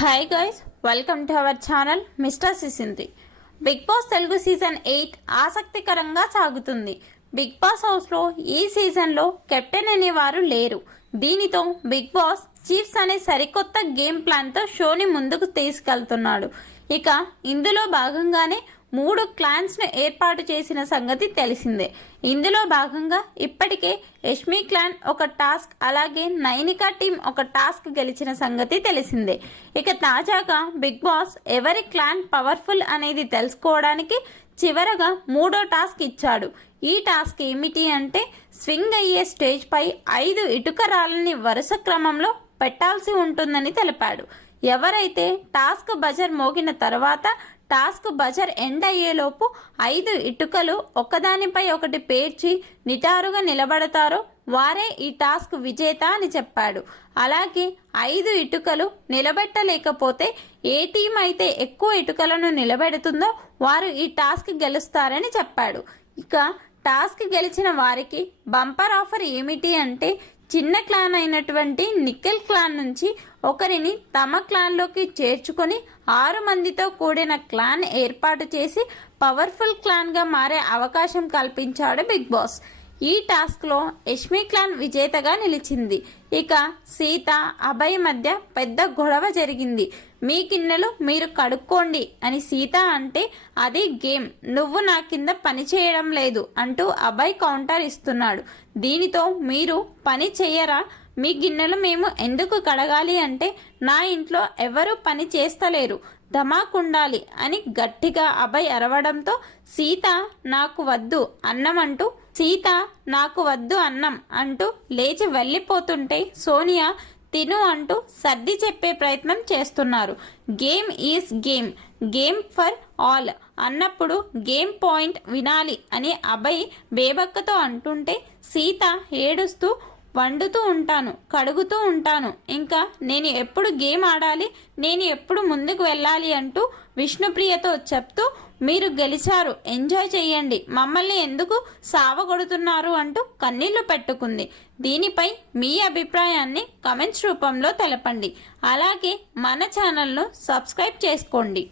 Hi guys, welcome to our channel mister సిసింది. Bigg Boss Telugu season 8 ఆసక్తికరంగా సాగుతుంది. Big boss హౌస్లో ఈ సీజన్లో కెప్టెన్ అనేవారు లేరు. దీనితో బిగ్ బాస్ చీఫ్స్ అనే సరికొత్త గేమ్ ప్లాన్తో షోని ముందుకు తీసుకెళ్తున్నాడు. ఇక ఇందులో భాగంగానే 3 క్లాన్స్ను ఏర్పాటు చేసిన సంగతి తెలిసిందే. ఇందులో భాగంగా ఇప్పటికే యష్మి క్లాన్ ఒక టాస్క్, అలాగే నైనికా టీం ఒక టాస్క్ గెలిచిన సంగతి తెలిసిందే. ఇక తాజాగా బిగ్ బాస్ ఎవరి క్లాన్ పవర్ఫుల్ అనేది తెలుసుకోవడానికి చివరగా 3వ టాస్క్ ఇచ్చాడు. ఈ టాస్క్ ఏమిటి అంటే, స్వింగ్ అయ్యే స్టేజ్ పై 5 ఇటుక రాళ్ళని వరుస క్రమంలో పెట్టాల్సి ఉంటుందని తెలిపాడు. ఎవరైతే టాస్క్ బజర్ మోగిన తర్వాత టాస్క్ బజర్ ఎండ్ అయ్యేలోపు 5 ఇటుకలు ఒకదానిపై ఒకటి పేర్చి నిటారుగా నిలబడతారో వారే ఈ టాస్క్ విజేత అని చెప్పాడు. అలాగే 5 ఇటుకలు నిలబెట్టలేకపోతే ఏ టీం అయితే ఎక్కువ ఇటుకలను నిలబెడుతుందో వారు ఈ టాస్క్ గెలుస్తారని చెప్పాడు. ఇక టాస్క్ గెలిచిన వారికి బంపర్ ఆఫర్ ఏమిటి అంటే, చిన్న క్లాన్ అయినటువంటి నిఖిల్ క్లాన్ నుంచి ఒకరిని తమ క్లాన్లోకి చేర్చుకొని 6 మందితో కూడిన క్లాన్ ఏర్పాటు చేసి పవర్ఫుల్ క్లాన్గా మారే అవకాశం కల్పించాడు బిగ్ బాస్. ఈ టాస్క్లో యష్మి క్లాన్ విజేతగా నిలిచింది. ఇక సీత, అభయ్ మధ్య పెద్ద గొడవ జరిగింది. మీ గిన్నెలు మీరు కడుక్కోండి అని సీత అంటే, అది గేమ్, నువ్వు నా కింద పని చేయడం లేదు అంటూ అభయ్ కౌంటర్ ఇస్తున్నాడు. దీనితో మీరు పని చెయ్యరా, మీ గిన్నెలు మేము ఎందుకు కడగాలి అంటే, నా ఇంట్లో ఎవరు పని చేస్తలేరు, ధమాకుండాలి అని గట్టిగా అభయ్ అరవడంతో సీత నాకు వద్దు అన్నం అంటూ లేచి వెళ్ళిపోతుంటే సోనియా తిను అంటూ సర్ది చెప్పే ప్రయత్నం చేస్తున్నారు. Game is game for all అన్నప్పుడు గేమ్ పాయింట్ వినాలి అని అభయ్ బేబక్కతో అంటుంటే సీత ఏడుస్తూ, వండుతూ ఉంటాను, కడుగుతూ ఉంటాను, ఇంకా నేను ఎప్పుడు గేమ్ ఆడాలి, నేను ఎప్పుడు ముందుకు వెళ్ళాలి అంటూ విష్ణుప్రియతో చెప్తూ, మీరు గెలిచారు, ఎంజాయ్ చేయండి, మమ్మల్ని ఎందుకు సావగొడుతున్నారు అంటూ కన్నీళ్లు పెట్టుకుంది. దీనిపై మీ అభిప్రాయాన్ని కమెంట్స్ రూపంలో తెలపండి. అలాగే మన ఛానల్ను సబ్స్క్రైబ్ చేసుకోండి.